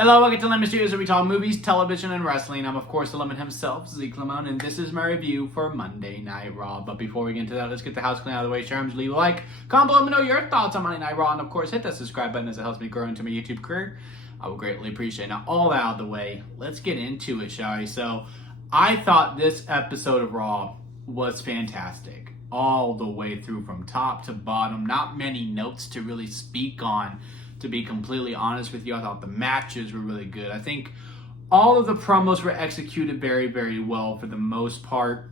Hello, welcome to Lemon Studios, where we talk movies, television, and wrestling. I'm, of course, the Lemon himself, Zeke Lemon, and this is my review for Monday Night Raw. But before we get into that, let's get the house clean out of the way. Sharms, leave a like, comment below, let me know your thoughts on Monday Night Raw, and of course, hit that subscribe button as it helps me grow into my YouTube career. I would greatly appreciate it. Now, all that out of the way, let's get into it, shall we? So, I thought this episode of Raw was fantastic, all the way through from top to bottom. Not many notes to really speak on. To be completely honest with you, I thought the matches were really good. I think all of the promos were executed very, very well for the most part.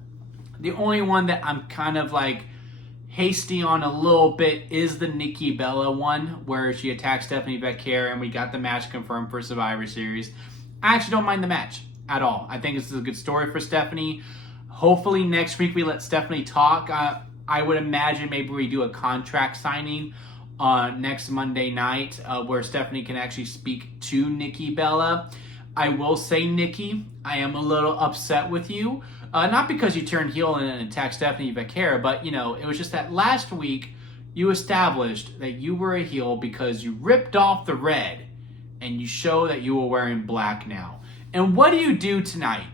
The only one that I'm kind of like hasty on a little bit is the Nikki Bella one, where she attacked Stephanie Becker and we got the match confirmed for Survivor Series. I actually don't mind the match at all. I think this is a good story for Stephanie. Hopefully next week we let Stephanie talk. I would imagine maybe we do a contract signing next Monday night where Stephanie can actually speak to Nikki Bella. I will say, Nikki, I am a little upset with you. Not because you turned heel and attacked Stephanie Becker, but, you know, it was just that last week you established that you were a heel because you ripped off the red and you show that you were wearing black now. And what do you do tonight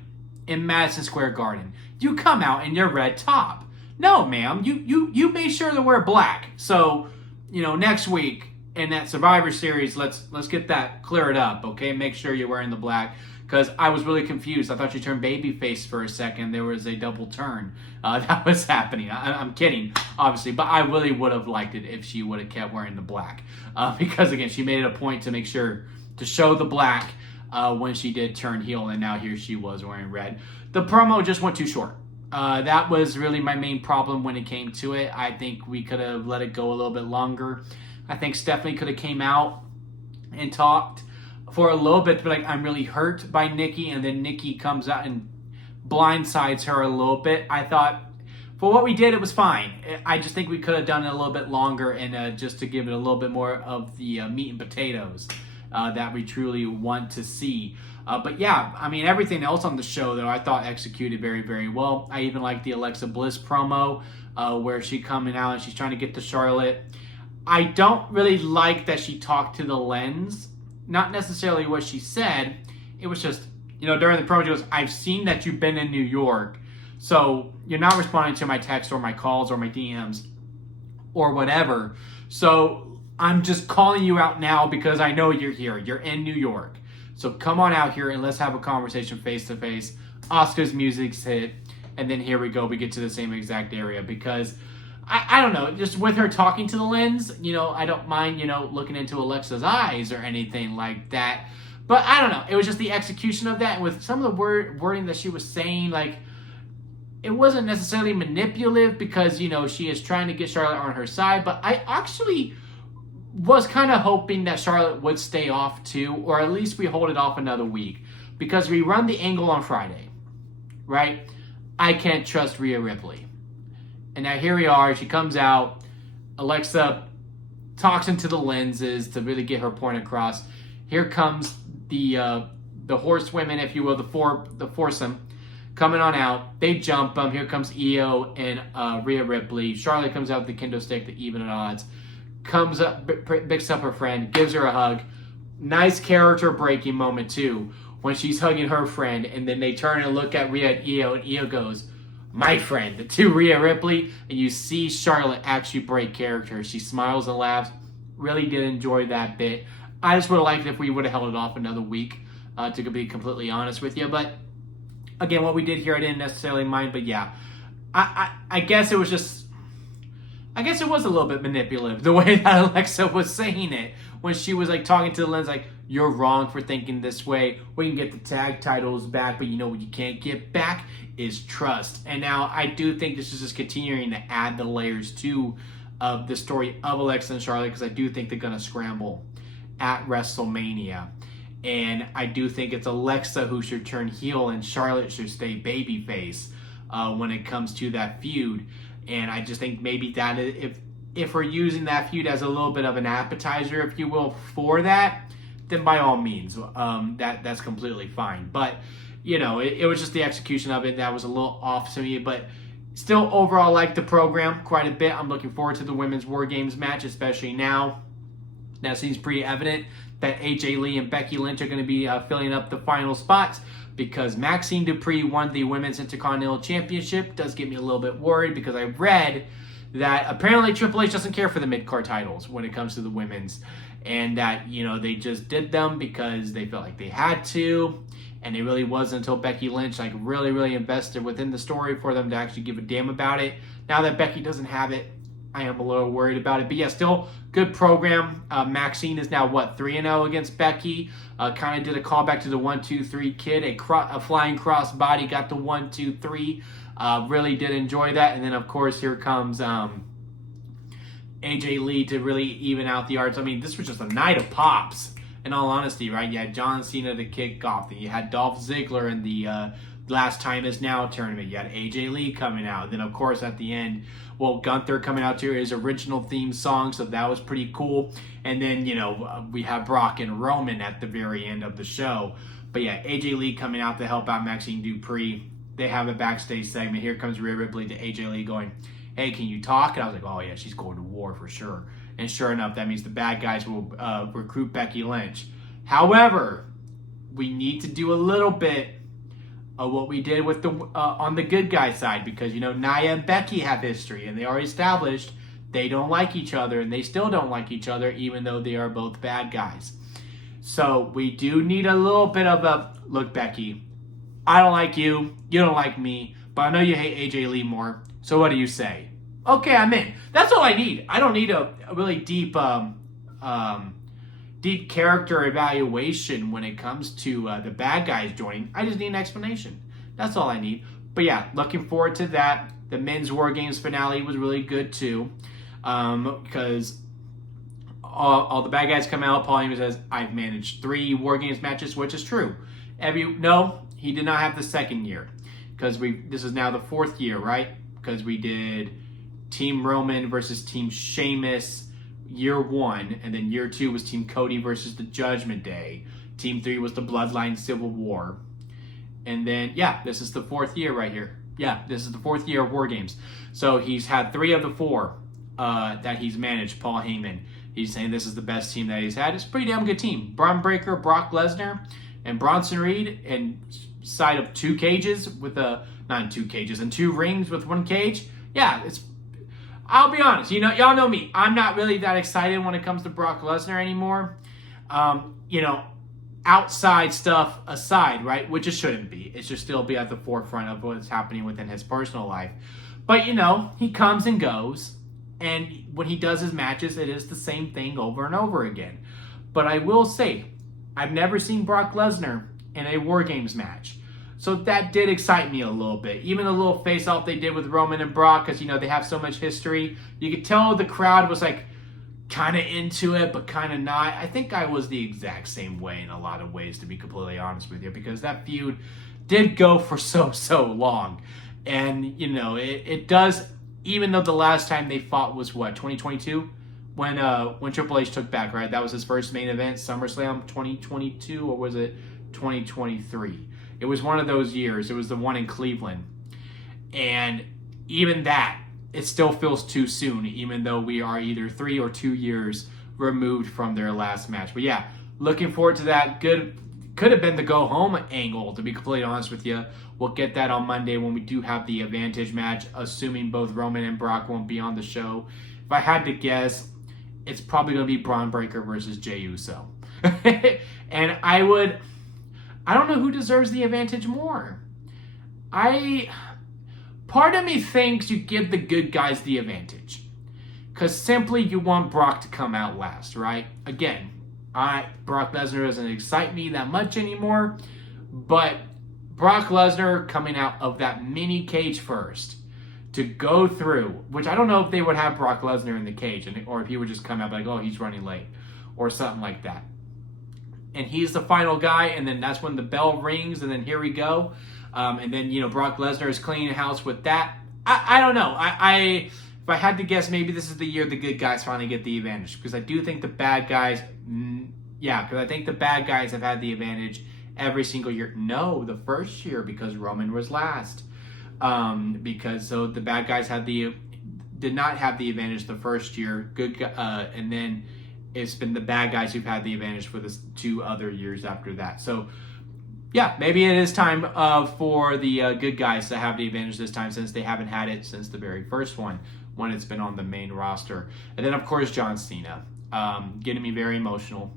in Madison Square Garden? You come out in your red top. No, ma'am, you made sure to wear black. So, you know, next week in that Survivor Series, let's get that cleared up, okay? Make sure you're wearing the black, because I was really confused. I thought you turned babyface for a second. There was a double turn that was happening. I'm kidding, obviously, but I really would have liked it if she would have kept wearing the black, because, again, she made it a point to make sure to show the black when she did turn heel, and now here she was wearing red. The promo just went too short. That was really my main problem when it came to it. I think we could have let it go a little bit longer. I think Stephanie could have came out and talked for a little bit, but like, I'm really hurt by Nikki, and then Nikki comes out and blindsides her a little bit. I thought for what we did, it was fine. I just think we could have done it a little bit longer and just to give it a little bit more of the meat and potatoes that we truly want to see. But yeah, I mean, everything else on the show, though, I thought executed very, very well. I even liked the Alexa Bliss promo where she coming out and she's trying to get to Charlotte. I don't really like that she talked to the lens. Not necessarily what she said. It was just, you know, during the promo, she goes, I've seen that you've been in New York. So you're not responding to my texts or my calls or my DMs or whatever. So I'm just calling you out now because I know you're here. You're in New York. So come on out here and let's have a conversation face to face. Asuka's music's hit, and then here we go. We get to the same exact area because I don't know, just with her talking to the lens, you know, I don't mind, you know, looking into Alexa's eyes or anything like that. But I don't know. It was just the execution of that, and with some of the wording that she was saying, like, it wasn't necessarily manipulative because, you know, she is trying to get Charlotte on her side. But I actually was kind of hoping that Charlotte would stay off too, or at least we hold it off another week, because we run the angle on Friday, right? I can't trust Rhea Ripley. And now here we are, she comes out, Alexa talks into the lenses to really get her point across. Here comes the horsewomen, if you will, the foursome coming on out. They jump them. Here comes Io and Rhea Ripley. Charlotte comes out with the kendo stick to even at odds. Comes up, picks up her friend, gives her a hug. Nice character breaking moment too, when she's hugging her friend, and then they turn and look at Rhea and Io goes, my friend, to Rhea Ripley, and you see Charlotte actually break character. She smiles and laughs. Really did enjoy that bit. I just would have liked it if we would have held it off another week, to be completely honest with you. But again, what we did here, I didn't necessarily mind. But yeah, I guess it was just, I guess it was a little bit manipulative, the way that Alexa was saying it, when she was like talking to the lens, like, you're wrong for thinking this way. We can get the tag titles back, but you know what you can't get back is trust. And now I do think this is just continuing to add the layers to the story of Alexa and Charlotte, because I do think they're going to scramble at WrestleMania. And I do think it's Alexa who should turn heel and Charlotte should stay babyface when it comes to that feud. And I just think maybe that if we're using that feud as a little bit of an appetizer, if you will, for that, then by all means, that's completely fine. But, you know, it was just the execution of it that was a little off to me. But still, overall, like the program quite a bit. I'm looking forward to the Women's War Games match, especially now. That seems pretty evident that AJ Lee and Becky Lynch are going to be filling up the final spots, because Maxine Dupree won the Women's Intercontinental Championship. Does get me a little bit worried, because I read that apparently Triple H doesn't care for the mid-card titles when it comes to the women's, and that, you know, they just did them because they felt like they had to, and it really wasn't until Becky Lynch like really invested within the story for them to actually give a damn about it. Now that Becky doesn't have it, I am a little worried about it. But yeah, still good program. Maxine is now, 3-0 against Becky. Kind of did a callback to the 1-2-3 kid. A flying cross body got the 1-2-3. Really did enjoy that. And then, of course, here comes AJ Lee to really even out the odds. I mean, this was just a night of pops, in all honesty, right? You had John Cena to kick off. You had Dolph Ziggler in the Last Time Is Now tournament. You had AJ Lee coming out. Then, of course, at the end, Gunther coming out to his original theme song, so that was pretty cool. And then, you know, we have Brock and Roman at the very end of the show. But yeah, AJ Lee coming out to help out Maxine Dupree. They have a backstage segment. Here comes Rhea Ripley to AJ Lee going, "Hey, can you talk?" And I was like, oh yeah, she's going to war for sure. And sure enough, that means the bad guys will recruit Becky Lynch. However, we need to do a little bit of what we did with the on the good guy side, because, you know, Nia and Becky have history, and they already established they don't like each other, and they still don't like each other, even though they are both bad guys. So we do need a little bit of a, look, Becky, I don't like you, you don't like me, but I know you hate AJ Lee more, so what do you say? Okay, I'm in. That's all I need. I don't need a really deep deep character evaluation when it comes to the bad guys joining. I just need an explanation. That's all I need. But yeah, looking forward to that. The men's War Games finale was really good too, because all the bad guys come out. Paul Heyman says, "I've managed 3 War Games matches," which is true. No, he did not have the second year, because this is now the 4th year, right? Because we did Team Roman versus Team Sheamus year 1, and then year 2 was Team Cody versus the Judgment Day. Team 3 was the Bloodline Civil War. And then, yeah, this is the 4th year right here. Yeah, this is the 4th year of War Games. So he's had 3 of the 4 that he's managed, Paul Heyman. He's saying this is the best team that he's had. It's a pretty damn good team. Braun Breaker, Brock Lesnar, and Bronson Reed, and side of 2 cages with not 2 cages, and 2 rings with 1 cage. Yeah, I'll be honest, you know, y'all know me. I'm not really that excited when it comes to Brock Lesnar anymore. You know, outside stuff aside, right? Which it shouldn't be. It should still be at the forefront of what's happening within his personal life. But, you know, he comes and goes. And when he does his matches, it is the same thing over and over again. But I will say, I've never seen Brock Lesnar in a War Games match. So that did excite me a little bit. Even the little face-off they did with Roman and Brock, because, you know, they have so much history. You could tell the crowd was, like, kind of into it, but kind of not. I think I was the exact same way in a lot of ways, to be completely honest with you, because that feud did go for so long. And, you know, it does, even though the last time they fought was, 2022? When Triple H took back, right? That was his first main event, SummerSlam 2022, or was it 2023? It was one of those years. It was the one in Cleveland. And even that, it still feels too soon, even though we are either 3 or 2 years removed from their last match. But yeah, looking forward to that. Good. Could have been the go home angle, to be completely honest with you. We'll get that on Monday when we do have the Advantage match, assuming both Roman and Brock won't be on the show. If I had to guess, it's probably going to be Braun Breaker versus Jey Uso. And I don't know who deserves the advantage more. Part of me thinks you give the good guys the advantage, because simply you want Brock to come out last, right? Again, Brock Lesnar doesn't excite me that much anymore, but Brock Lesnar coming out of that mini cage first to go through, which I don't know if they would have Brock Lesnar in the cage, or if he would just come out like, oh, he's running late, or something like that. And he's the final guy, and then that's when the bell rings, and then here we go. And then, you know, Brock Lesnar is cleaning house with that. I don't know. If I had to guess, maybe this is the year the good guys finally get the advantage, because I do think the bad guys, because I think the bad guys have had the advantage every single year. No, the first year, because Roman was last. So the bad guys did not have the advantage the first year. And then it's been the bad guys who've had the advantage for the 2 other years after that. So, yeah, maybe it is time for the good guys to have the advantage this time, since they haven't had it since the very first one when it's been on the main roster. And then, of course, John Cena. Getting me very emotional.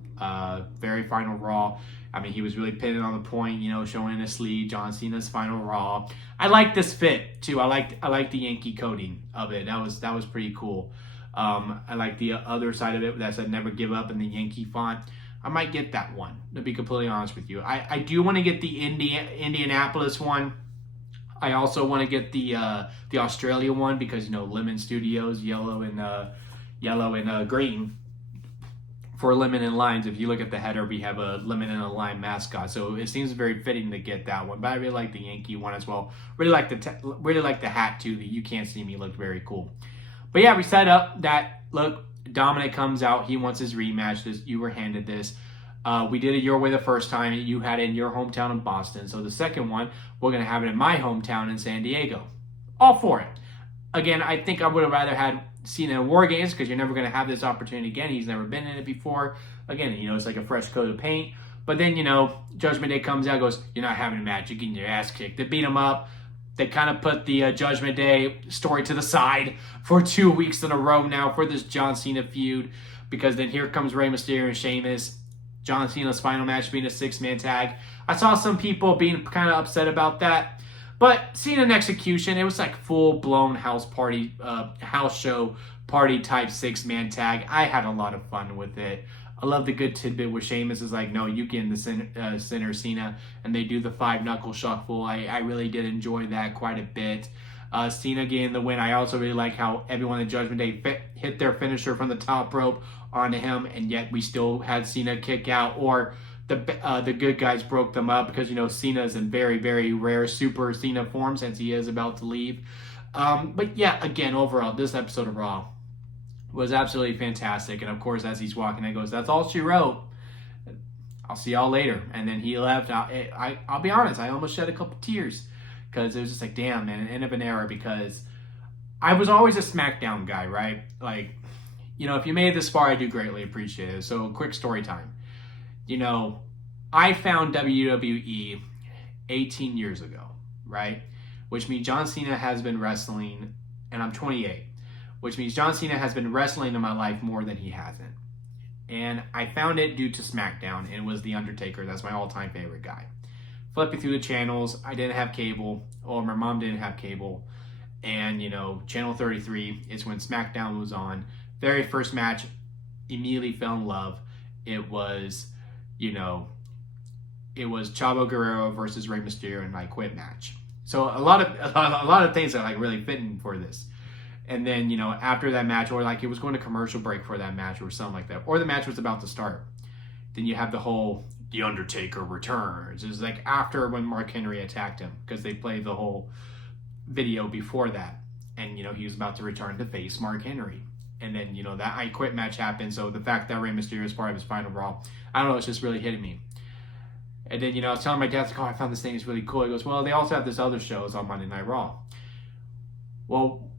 Very final Raw. I mean, he was really pinning on the point, showing his sleeve. John Cena's final Raw. I like this fit too. I like the Yankee coding of it. That was pretty cool. I like the other side of it that said "Never Give Up" in the Yankee font. I might get that one, to be completely honest with you. I do want to get the Indianapolis one. I also want to get the Australia one because Lemon Studios, yellow and green. For Lemon and Limes, if you look at the header, we have a Lemon and a Lime mascot, so it seems very fitting to get that one. But I really like the Yankee one as well. Really like the hat too. The "You Can't See Me" looked very cool. But yeah, we set up that look. Dominic comes out. He wants his rematch. You were handed this. We did it your way the first time. You had it in your hometown in Boston. So the second one, we're gonna have it in my hometown in San Diego. All for it. Again, I think I would have rather had Cena in War Games because you're never going to have this opportunity again. He's never been in it before. Again, it's like a fresh coat of paint. But then, Judgment Day comes out, goes, "You're not having a match. You're getting your ass kicked." They beat him up. They kind of put the Judgment Day story to the side for 2 weeks in a row now for this John Cena feud, because then here comes Rey Mysterio and Sheamus. John Cena's final match being a 6-man tag. I saw some people being kind of upset about that. But Cena in execution, it was like full-blown house show party type 6-man tag. I had a lot of fun with it. I love the good tidbit where Sheamus is like, "No, you get in the center, Cena," and they do the 5-knuckle shuffle. I really did enjoy that quite a bit. Cena getting the win. I also really like how everyone in Judgment Day hit their finisher from the top rope onto him, and yet we still had Cena kick out, or the good guys broke them up because Cena's in very, very rare Super Cena form since he is about to leave. But yeah, again, overall, this episode of Raw was absolutely fantastic. And of course, as he's walking, he goes, "That's all she wrote. I'll see y'all later." And then he left. I'll be honest, I almost shed a couple tears because it was just like, damn, man, end of an era. Because I was always a SmackDown guy, right? Like, if you made it this far, I do greatly appreciate it. So, quick story time. I found WWE 18 years ago, right? Which means John Cena has been wrestling, and I'm 28, which means John Cena has been wrestling in my life more than he hasn't. And I found it due to SmackDown, and it was The Undertaker. That's my all-time favorite guy. Flipping through the channels, I didn't have cable, or my mom didn't have cable, and, Channel 33 is when SmackDown was on. Very first match, immediately fell in love. It was Chavo Guerrero versus Rey Mysterio in my quit match. So a lot of things are like really fitting for this. And then, after that match, or like it was going to commercial break for that match or something like that, or the match was about to start, then you have the whole The Undertaker returns. It's like after when Mark Henry attacked him, because they played the whole video before that. And, he was about to return to face Mark Henry. And then, that I Quit match happened. So the fact that Rey Mysterio is part of his final Raw, I don't know, it's just really hitting me. And then, I was telling my dad, like, "Oh, I found this thing is really cool." He goes, "Well, they also have this other shows on Monday Night Raw." Well,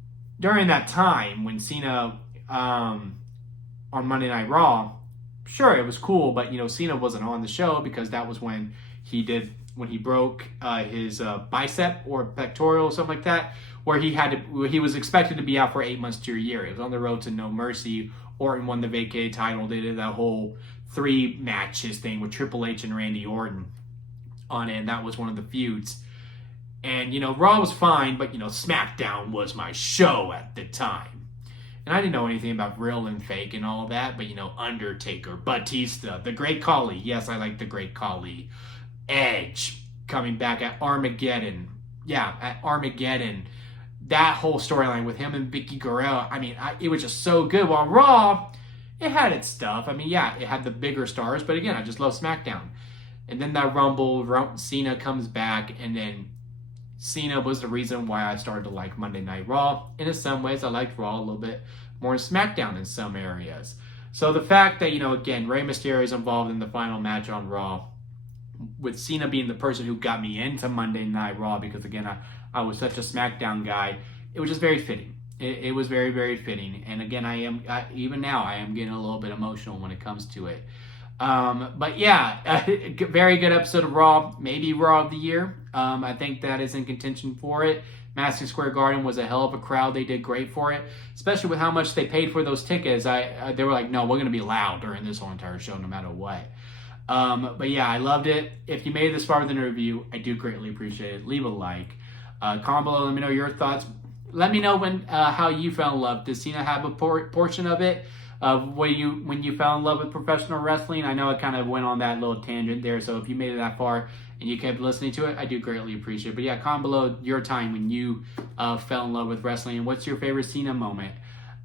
during that time when Cena on Monday Night Raw, sure, it was cool, but, Cena wasn't on the show because that was when he broke his bicep or pectoral or something like that, where he was expected to be out for 8 months to a year. It was on the road to No Mercy. Orton won the vacay title. They did that whole 3 matches thing with Triple H and Randy Orton on it, and that was one of the feuds. And, Raw was fine, but, SmackDown was my show at the time. And I didn't know anything about real and fake and all that, but, Undertaker, Batista, The Great Khali. Yes, I like The Great Khali. Edge coming back at Armageddon. Yeah, at Armageddon. That whole storyline with him and Vicky Guerrero, it was just so good. While Raw, it had its stuff. It had the bigger stars, but again, I just love SmackDown. And then that Rumble, Cena comes back, and then Cena was the reason why I started to like Monday Night Raw. And in some ways, I liked Raw a little bit more than SmackDown in some areas. So the fact that, again, Rey Mysterio is involved in the final match on Raw, with Cena being the person who got me into Monday Night Raw, because again, I was such a SmackDown guy, it was just very fitting. it was very, very fitting. And again, even now I am getting a little bit emotional when it comes to it. But yeah, very good episode of Raw, maybe Raw of the Year. I think that is in contention for it. Madison Square Garden was a hell of a crowd. They did great for it, especially with how much they paid for those tickets. They were like, no, we're going to be loud during this whole entire show, no matter what. But yeah, I loved it. If you made it this far with the review, I do greatly appreciate it. Leave a like. Comment below, let me know your thoughts. Let me know how you fell in love. Does Cena have a portion of it? When you fell in love with professional wrestling? I know I kind of went on that little tangent there, so if you made it that far and you kept listening to it, I do greatly appreciate it. But yeah, comment below your time when you fell in love with wrestling and what's your favorite Cena moment.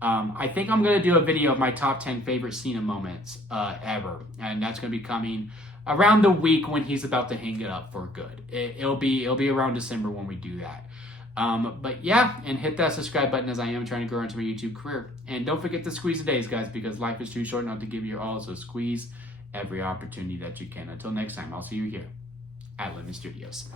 I think I'm going to do a video of my top 10 favorite Cena moments ever, and that's going to be coming around the week when he's about to hang it up for good. It'll be around December when we do that. But yeah, and hit that subscribe button as I am trying to grow into my YouTube career. And don't forget to squeeze the days, guys, because life is too short not to give you all, so squeeze every opportunity that you can. Until next time, I'll see you here at Lemon Studios.